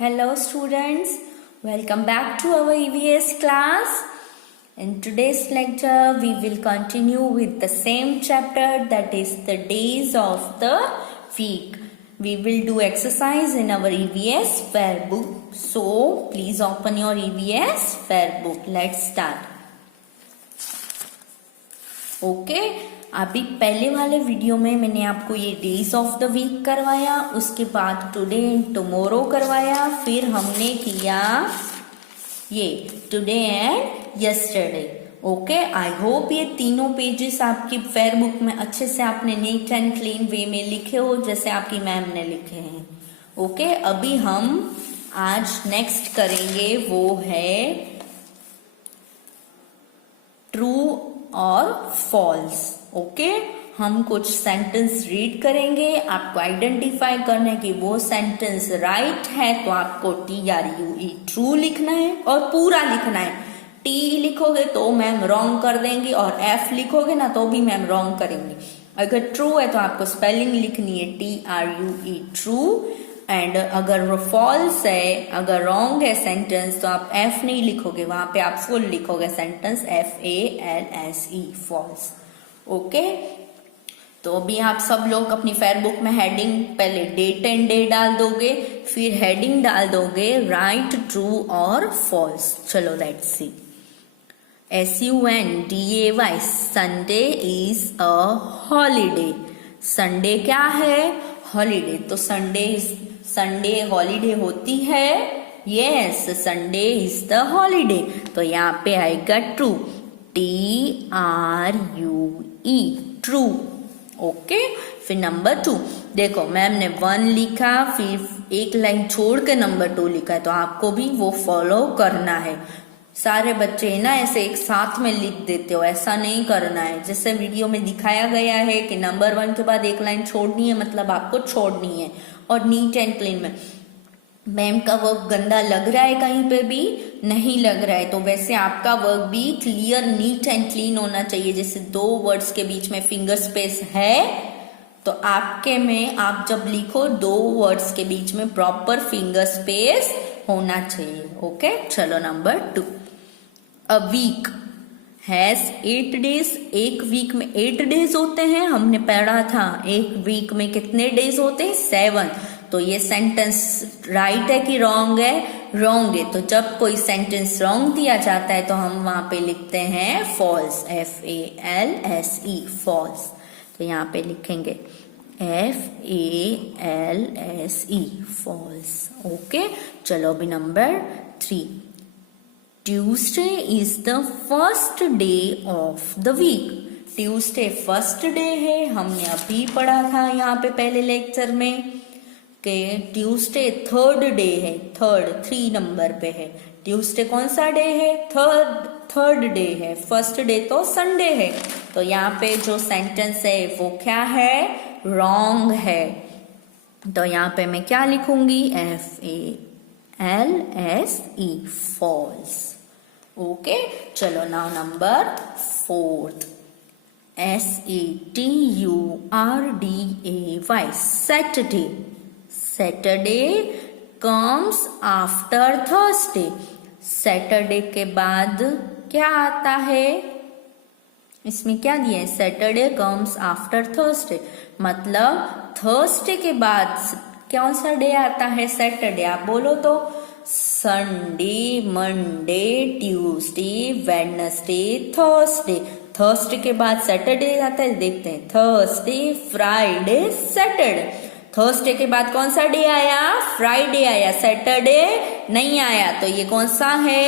Hello students, welcome back to our EVS class. In today's lecture, we will continue with the same chapter, that is the days of the week. We will do exercise in our EVS fair book. So, please open your EVS fair book. Let's start. Okay. अभी पहले वाले video में मैंने आपको ये days of the week करवाया, उसके बाद टुडे एंड टुमारो करवाया, फिर हमने किया ये today and yesterday. Okay, I hope ये तीनों पेजेस आपकी फेयर बुक में अच्छे से आपने नीट एंड क्लीन वे में लिखे हो, जैसे आपकी मैम ने लिखे हैं. ओके, अभी हम आज नेक्स्ट करेंगे वो है ट्रू और फॉल्स. ओके, हम कुछ सेंटेंस रीड करेंगे, आपको आइडेंटिफाई करना है कि वो सेंटेंस राइट है तो आपको TRUE ट्रू लिखना है और पूरा लिखना है. T लिखोगे तो मैम रॉन्ग कर देंगी और F लिखोगे ना तो भी मैम रॉन्ग करेंगे. अगर ट्रू है तो आपको स्पेलिंग लिखनी है TRUE ट्रू, एंड अगर फॉल्स है, अगर रॉन्ग है सेंटेंस तो आप F नहीं लिखोगे, वहां पे आप फुल लिखोगे सेंटेंस FALSE फॉल्स. ओके, तो अभी आप सब लोग अपनी फेयर बुक में हेडिंग पहले डेट एंड डे डाल दोगे, फिर हेडिंग डाल दोगे राइट, ट्रू और फॉल्स. चलो let's see. SUNDAY Sunday is a holiday. Sunday क्या है? हॉलीडे. तो संडे हॉलीडे होती है. Yes, Sunday is the holiday. तो यहाँ पे आएगा ट्रू, TRUE ट्रू. ओके, फिर नंबर 2 देखो, मैम ने 1 लिखा, फिर एक लाइन छोड़ के नंबर 2 लिखा है, तो आपको भी वो फॉलो करना है. सारे बच्चे ना ऐसे एक साथ में लिख देते हो, ऐसा नहीं करना है. जैसे वीडियो में दिखाया गया है कि नंबर 1 के बाद एक लाइन छोड़नी है, मतलब आपको छोड़नी है. और नीट एंड क्लीन में मैम का वर्क गंदा लग रहा है, कहीं पे भी नहीं लग रहा है, तो वैसे आपका वर्क भी क्लियर, नीट एंड क्लीन होना चाहिए. जैसे 2 वर्ड्स के बीच में फिंगर स्पेस है तो आपके में आप जब लिखो 2 वर्ड्स के बीच में प्रॉपर फिंगर स्पेस होना चाहिए. ओके, चलो number 2. A week has 8 days. एक वीक में 8 डेज होते हैं, हमने पढ़ा था. एक वीक में कितने डेज होते हैं? 7. तो ये सेंटेंस राइट है कि रॉन्ग है? रॉन्ग है. तो जब कोई सेंटेंस रॉन्ग दिया जाता है तो हम वहां पे लिखते हैं फॉल्स, FALSE फॉल्स. तो यहाँ पे लिखेंगे FALSE फॉल्स. ओके, चलो अभी number 3. Tuesday is the first day of the week. Tuesday first day है, हमने अभी पढ़ा था यहाँ पे पहले लेक्चर में कि ट्यूसडे थर्ड डे है. 3 नंबर पे है. ट्यूसडे कौन सा डे है? थर्ड डे है. फर्स्ट डे तो संडे है. तो यहाँ पे जो सेंटेंस है वो क्या है? रॉन्ग है. तो यहाँ पे मैं क्या लिखूंगी? FALSE false. ओके, चलो now number 4. SATURDAY Saturday. Saturday comes after Thursday. Saturday के बाद क्या आता है? इसमें क्या दिया है? Saturday comes after Thursday. मतलब थर्सडे के बाद कौन सा डे आता है? सैटरडे. आप बोलो तो. Sunday, Monday, Tuesday, Wednesday, Thursday. Thursday के बाद सैटरडे आता है, देखते हैं. Thursday, Friday, Saturday. थर्सडे के बाद कौन सा डे आया? फ्राइडे आया. सैटरडे नहीं आया. तो ये कौन सा है?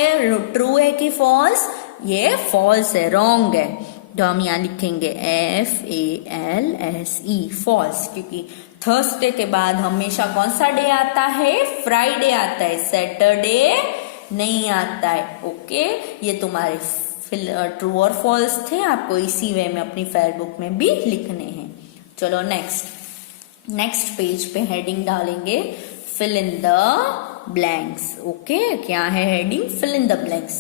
ट्रू है कि फॉल्स? ये फॉल्स है, रॉन्ग है. तो हम यहाँ लिखेंगे FALSE फॉल्स, क्योंकि थर्सडे के बाद हमेशा कौन सा डे आता है? फ्राइडे आता है. सैटरडे नहीं आता है. ओके, ये तुम्हारे ट्रू और फॉल्स थे, आपको इसी वे में अपनी फेयर बुक में भी लिखने हैं. चलो नेक्स्ट पेज पे हेडिंग डालेंगे fill in the blanks. Okay, क्या है heading? Fill in the blanks.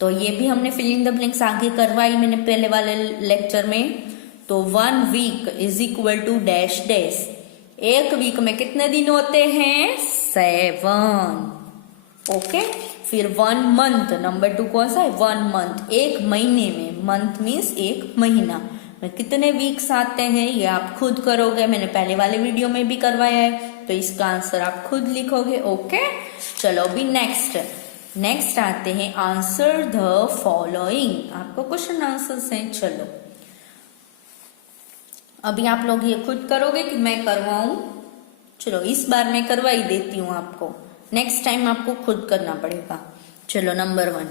तो ये भी हमने फिल इन द ब्लैंक्स आगे करवाई मैंने पहले वाले लेक्चर में. तो 1 week is equal to dash dash. एक वीक में कितने दिन होते हैं? 7. ओके, फिर 1 मंथ, नंबर 2 कौन सा है? 1 मंथ, एक महीने में, मंथ मीन्स एक महीना में कितने वीक्स आते हैं ये आप खुद करोगे, मैंने पहले वाले वीडियो में भी करवाया है, तो इसका आंसर आप खुद लिखोगे। ओके, चलो अभी नेक्स्ट आते हैं आंसर द फॉलोइंग। आपको क्वेश्चन आंसर्स हैं। चलो अभी आप लोग ये खुद करोगे कि मैं करवाऊं? चलो इस बार मैं करवा ही देती हूँ आपको, नेक्स्ट टाइम आपको खुद करना पड़ेगा। चलो number 1,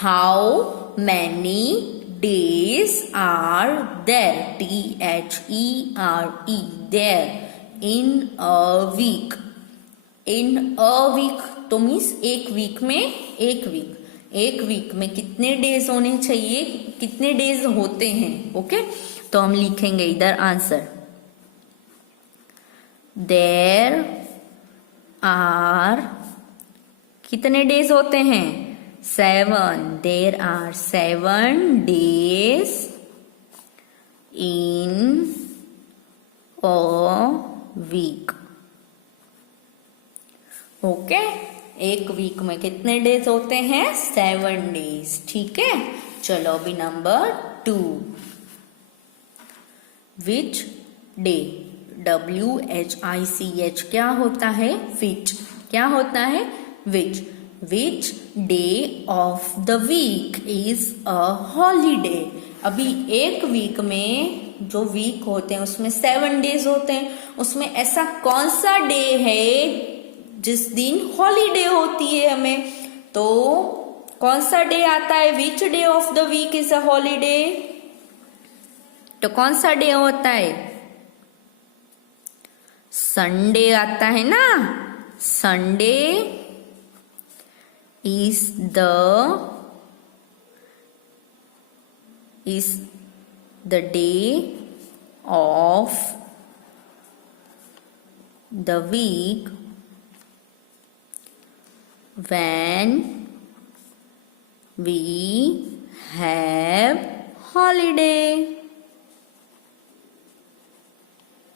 how many days are there, THERE, there in a week. In a week तो मीन्स एक वीक में, एक वीक में कितने डेज होने चाहिए, कितने डेज होते हैं। ओके, तो हम लिखेंगे इधर आंसर, देयर आर, कितने डेज होते हैं? 7, there are 7 days in a week. Okay, एक वीक में कितने डेज होते हैं? 7 डेज। ठीक है, चलो अभी नंबर 2, विच डे, WHICH क्या होता है? विच, क्या होता है? Which day of the week is a holiday. अभी एक वीक में जो वीक होते हैं उसमें 7 डेज होते हैं, उसमें ऐसा कौन सा डे है जिस दिन हॉलीडे होती है हमें? तो कौन सा डे आता है? Which day of the week is a holiday? तो कौन सा डे होता है? संडे आता है ना। Sunday is the day of the week when we have holiday.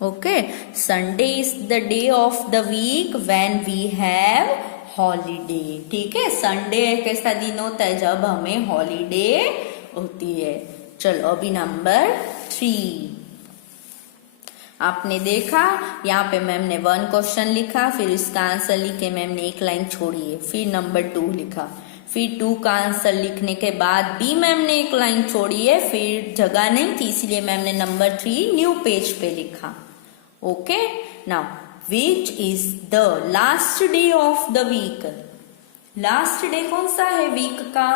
Okay, Sunday is the day of the week when we have holiday. ठीक है, संडे एक ऐसा दिन होता है जब हमें हॉलीडे होती है। चलो अभी नंबर 3, आपने देखा यहाँ पे मैम ने 1 क्वेश्चन लिखा, फिर इसका आंसर लिखे मैम ने एक लाइन छोड़ी है, फिर नंबर 2 लिखा, फिर 2 का आंसर लिखने के बाद भी मैम ने एक लाइन छोड़ी है, फिर जगह नहीं थी इसलिए मैम ने नंबर 3 न्यू पेज पे लिखा। Okay, now which is the last day of the week. Last day कौन सा है वीक का?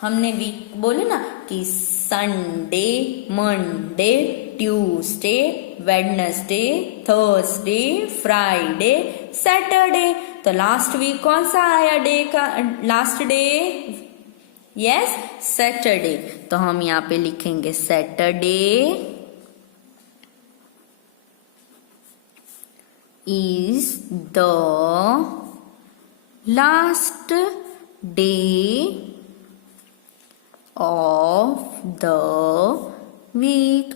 हमने वीक बोले ना कि Sunday, Monday, Tuesday, Wednesday, Thursday, Friday, Saturday. तो लास्ट वीक कौन सा आया डे का? Last day, yes, Saturday. तो हम यहाँ पे लिखेंगे Saturday is the last day of the week.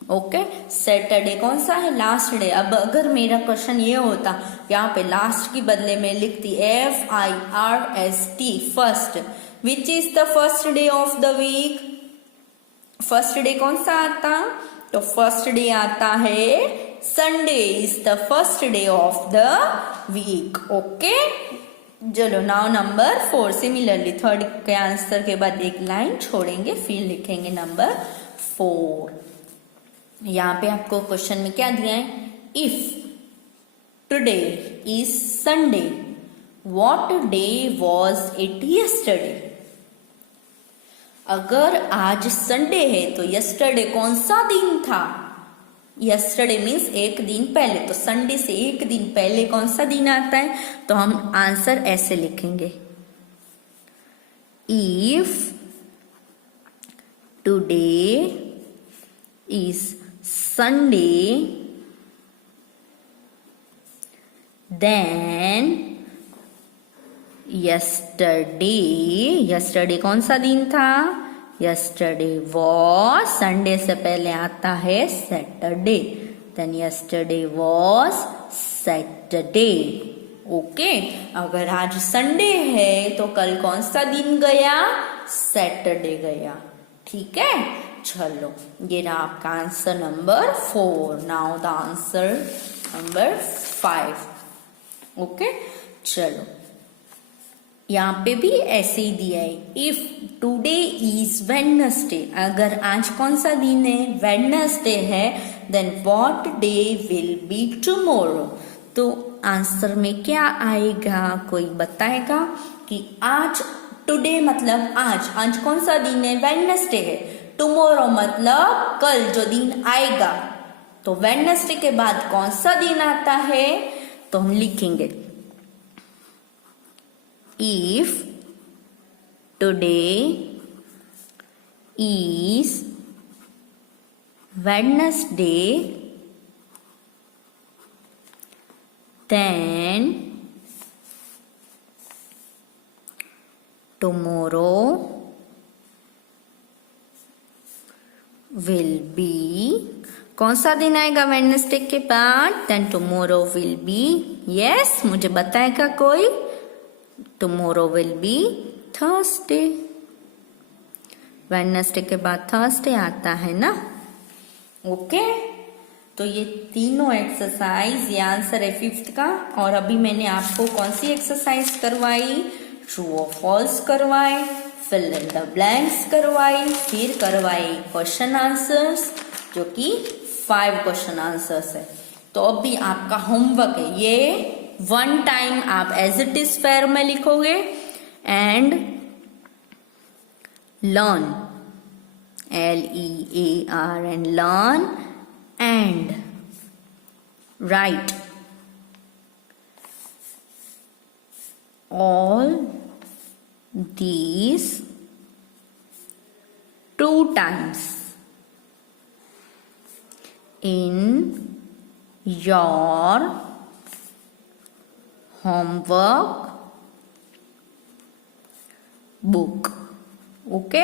Okay, Saturday कौन सा है? Last day. अब अगर मेरा क्वेश्चन ये होता यहाँ पे लास्ट की बदले में लिखती FIRST, first, which is the first day of the week. First day कौन सा आता? तो फर्स्ट डे आता है Sunday is the first day of the week. Okay, चलो नाउ नंबर 4, सिमिलरली थर्ड के आंसर के बाद एक लाइन छोड़ेंगे, फिर लिखेंगे नंबर 4। यहाँ पे आपको क्वेश्चन में क्या दिया है? If today is Sunday, what day was it yesterday. अगर आज संडे है तो यस्टरडे कौन सा दिन था? यस्टरडे मीन्स एक दिन पहले, तो संडे से एक दिन पहले कौन सा दिन आता है? तो हम आंसर ऐसे लिखेंगे, if today is Sunday then yesterday कौन सा दिन था? यस्टरडे वॉज, संडे से पहले आता है Saturday, then yesterday was Saturday. Saturday. Okay, अगर आज संडे है तो कल कौन सा दिन गया? सैटरडे गया। ठीक है, चलो ये रहा आपका answer number 4। Now the answer number 5। Okay, चलो यहाँ पे भी ऐसे ही दिया है। इफ टुडे इज वेडनेसडे, अगर आज कौन सा दिन है? वेडनेसडे है। Then what day will be tomorrow? तो आंसर में क्या आएगा? कोई बताएगा कि आज टुडे मतलब आज, आज कौन सा दिन है? वेडनेसडे है। टुमारो मतलब कल, जो दिन आएगा। तो वेडनेसडे के बाद कौन सा दिन आता है? तो हम लिखेंगे if today is Wednesday, then tomorrow will be, कौन सा दिन आएगा वेडनेसडे के बाद? Then tomorrow will be, yes, मुझे बताएगा कोई? Tomorrow will be Thursday. Wednesday के बाद थर्सडे आता है ना। ओके, तो ये तीनों एक्सरसाइज, ये आंसर है 5th का। और अभी मैंने आपको कौन सी एक्सरसाइज करवाई? ट्रू और फॉल्स करवाए, फिल इन द ब्लैंक्स करवाई, फिर करवाई क्वेश्चन आंसर्स, जो कि 5 क्वेश्चन आंसर्स है। तो अभी आपका होमवर्क है, ये 1 टाइम आप एज इट इज पैर में लिखोगे and learn, LEARN, learn and right all these 2 times in your homework book। Okay,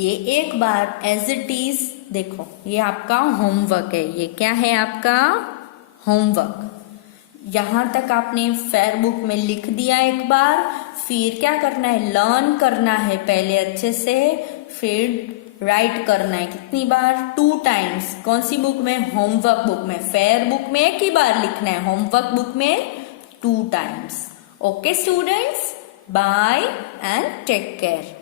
ये एक बार एज इट इज, देखो ये आपका होमवर्क है। ये क्या है? आपका होमवर्क। यहां तक आपने फेयर बुक में लिख दिया एक बार, फिर क्या करना है? लर्न करना है पहले अच्छे से, फिर राइट करना है। कितनी बार? 2 टाइम्स। कौन सी बुक में? होमवर्क बुक में। फेयर बुक में एक ही बार लिखना है, होमवर्क बुक में 2 times. Okay students, bye and take care.